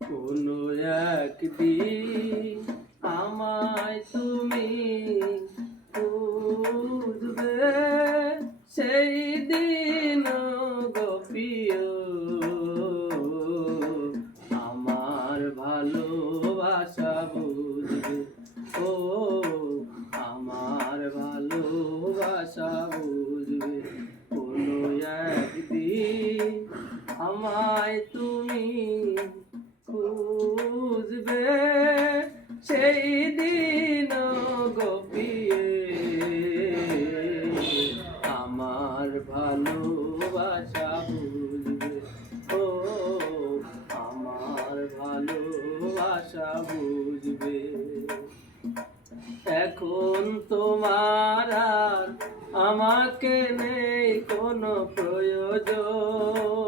কোনো একদিন আমায় তুমি খুঁজবে সেই দিন গোপিও আমার ভালোবাসা বুঝবে। ও, আমার ভালোবাসা বুঝবে। কোনো একদিন আমায় তুমি খুঁজবে সেই দিন গোপিয়ে। আমার ভালোবাসা বুঝবে। ও, আমার ভালোবাসা বুঝবে। এখন তোমার আর আমাকে নেই কোনো প্রয়োজন।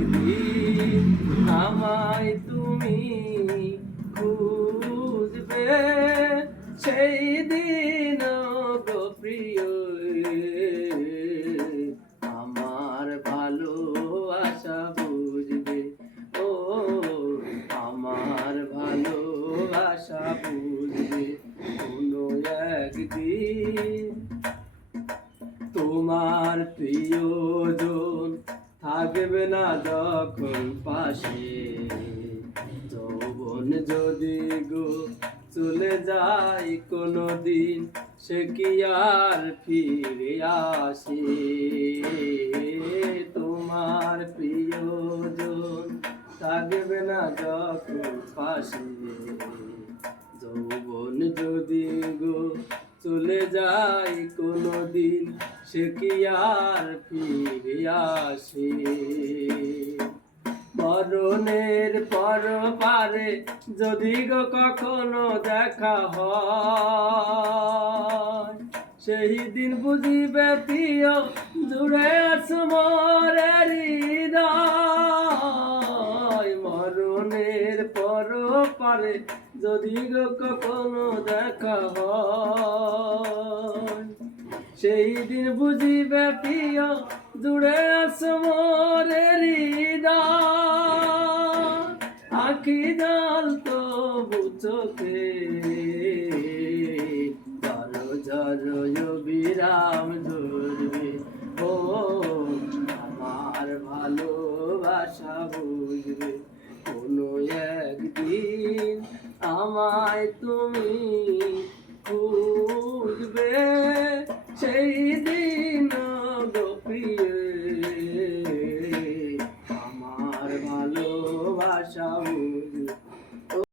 একদিন আমায় তুমি খুঁজবে। সেই দিন প্রিয় আমার ভালোবাসা বুঝবে। ও, আমার ভালোবাসা বুঝবে। কোনো একদিন তোমার প্রিয়জন থাকবে না যখন পাশে। যৌবন যদি গো চলে যায় কোনো দিন সে কি আর ফিরে আসে? তোমার প্রিয়জন থাকবে না যখন পাশে। যৌবন যদি গো চলে যায় কোনো দিন সে কি আর ফিরে আসে? মরণের পর পারে যদি গো কখনো দেখা হয়, সেই দিন বুঝিবে প্রিয় দূরে সমরের হৃদয়। মরণের পর পারে যদি গো কখনো দেখা হয়, সেই দিন বুঝিবে প্রিয়, জুড়ে সমরের হৃদয়। আখি জল তো বুঝোকে জল জল বিরাম ধরবে ও আমার ভালোবাসা বুঝবে। কোনো একদিন আমায় তুমি খুঁজবে সেই দিন গোপিয়ে